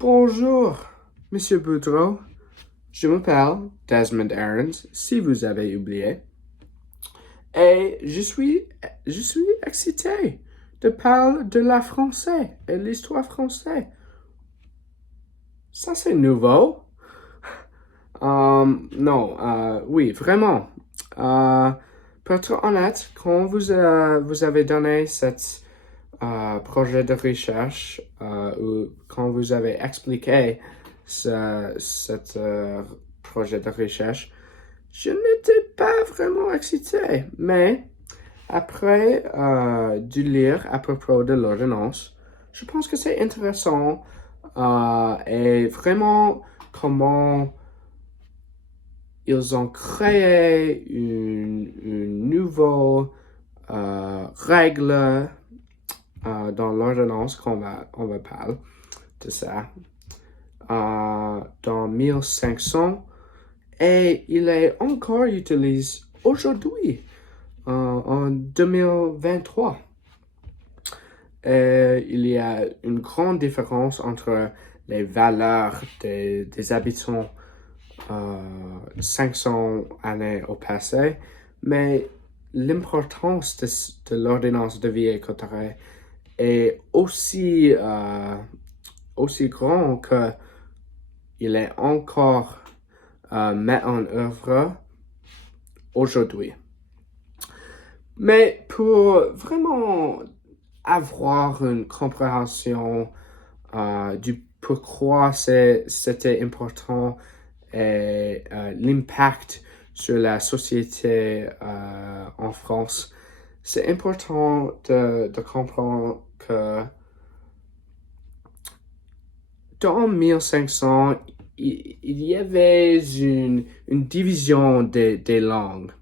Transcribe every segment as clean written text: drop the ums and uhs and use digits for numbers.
Bonjour, Monsieur Boudreau. Je m'appelle Desmond Aarons, si vous avez oublié. Et je suis excité de parler de la français et l'histoire française. Ça, c'est nouveau. Non, oui, vraiment. Pour être honnête, quand vous avez donné cet projet de recherche, ou quand vous avez expliqué cet projet de recherche, je n'étais pas vraiment excité. Mais après de lire à propos de l'ordonnance, je pense que c'est intéressant et vraiment comment ils ont créé une nouvelle règle dans l'ordonnance qu'on va parler de ça dans 1500 et il est encore utilisé aujourd'hui en 2023. Il y a une grande différence entre les valeurs des habitants 500 années au passé, mais l'importance de l'ordonnance de vie écotarée est aussi grand que il est encore mis en œuvre aujourd'hui. Mais pour vraiment avoir une compréhension du pourquoi c'était important et l'impact sur la société en France, c'est important de comprendre que dans 1500, il y avait une division des langues.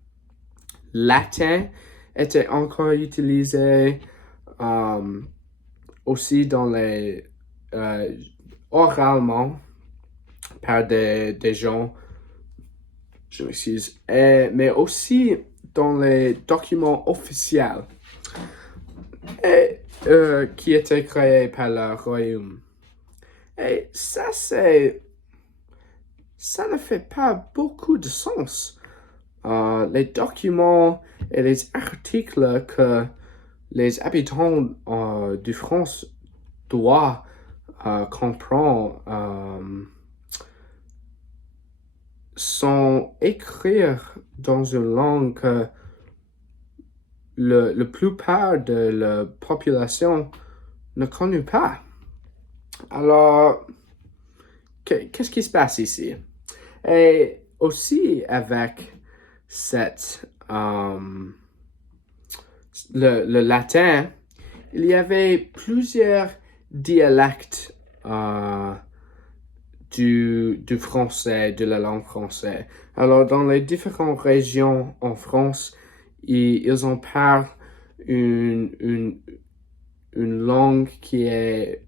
Latin était encore utilisé aussi dans les oralement par des gens, je m'excuse, mais aussi dans les documents officiels qui étaient créés par le royaume. Et ça ne fait pas beaucoup de sens. Les documents et les articles que les habitants de France doivent comprendre sont écrits dans une langue que la plupart de la population ne connaît pas. Alors, qu'est-ce qui se passe ici? Et aussi avec le latin, il y avait plusieurs dialectes du français, de la langue française. Alors, dans les différentes régions en France, ils en parlent une langue qui est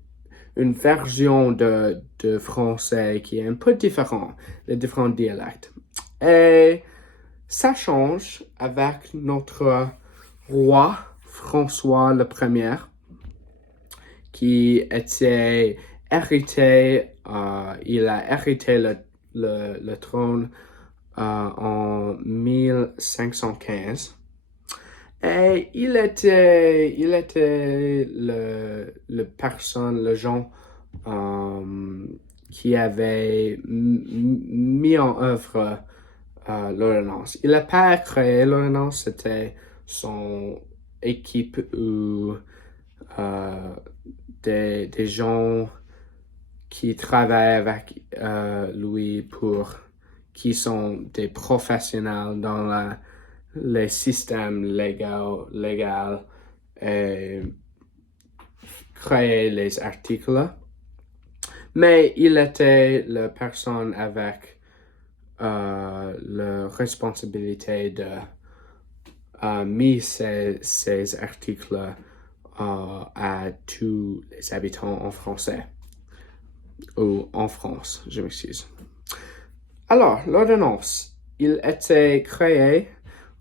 une version de français qui est un peu différent, les différents dialectes. Et ça change avec notre roi François le Premier, qui était hérité, il a hérité le trône en 1515. Et il était le gens qui avait mis en œuvre l'ordonnance. Il n'a pas créé l'ordonnance, c'était son équipe ou des gens qui travaillent avec lui qui sont des professionnels dans les systèmes légaux et créer les articles. Mais il était la personne avec la responsabilité de mettre ces articles à tous les habitants en français. Ou en France, je m'excuse. Alors, l'ordonnance, il était créé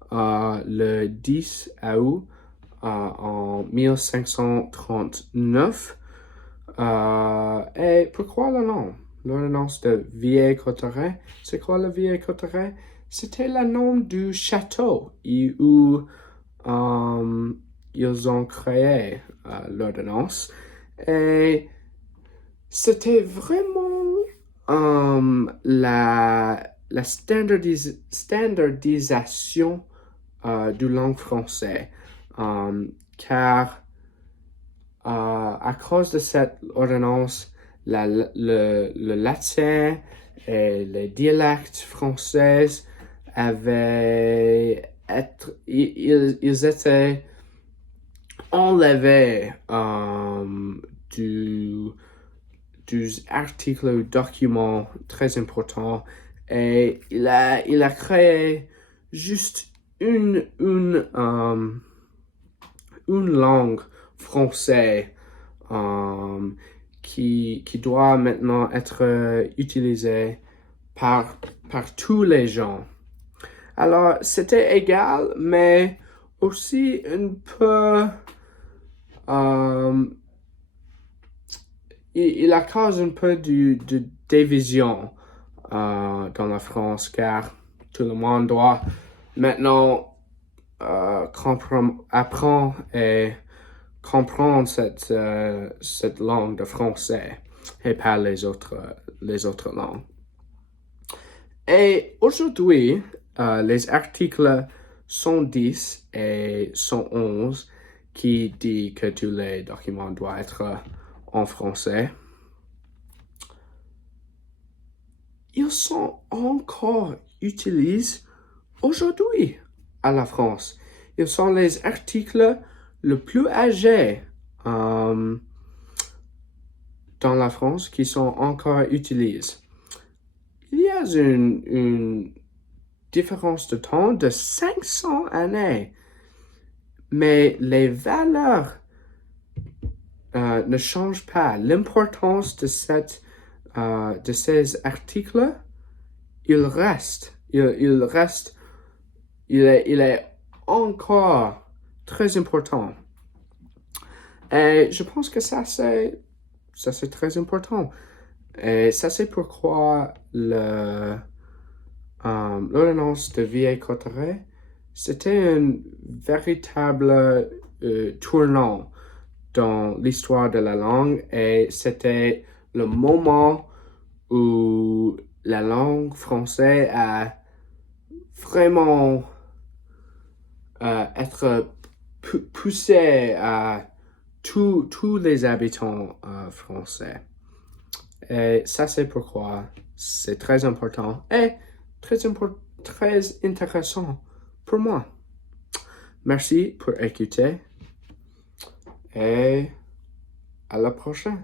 le 10 août en 1539 Et pourquoi le nom? L'ordonnance de Villers-Cotterêts. C'est quoi le Villers-Cotterêts? C'était le nom du château où ils ont créé l'ordonnance. Et c'était vraiment la standardisation du langue française. Car à cause de cette ordonnance, le latin et les dialectes français ils étaient enlevés du article ou document très important et il a créé juste une langue française qui doit maintenant être utilisée par tous les gens. Alors, c'était égal, mais aussi un peu... il a causé un peu de division dans la France, car tout le monde doit maintenant apprendre et comprendre cette langue de français et pas les autres langues. Et aujourd'hui, les articles 110 et 111 qui dit que tous les documents doivent être en français, ils sont encore utilisés aujourd'hui à la France. Ils sont les articles les plus âgés dans la France qui sont encore utilisés. Il y a une différence de temps de 500 années, mais les valeurs ne changent pas. L'importance de ces articles, il reste. Il reste. Il est encore très important. Et je pense que ça c'est très important. Et ça c'est pourquoi l'ordonnance de Villers-Cotterêts, c'était un véritable tournant dans l'histoire de la langue et c'était le moment où la langue française a vraiment être poussée à tous les habitants français. Et ça, c'est pourquoi c'est très important et très intéressant pour moi. Merci pour écouter et à la prochaine.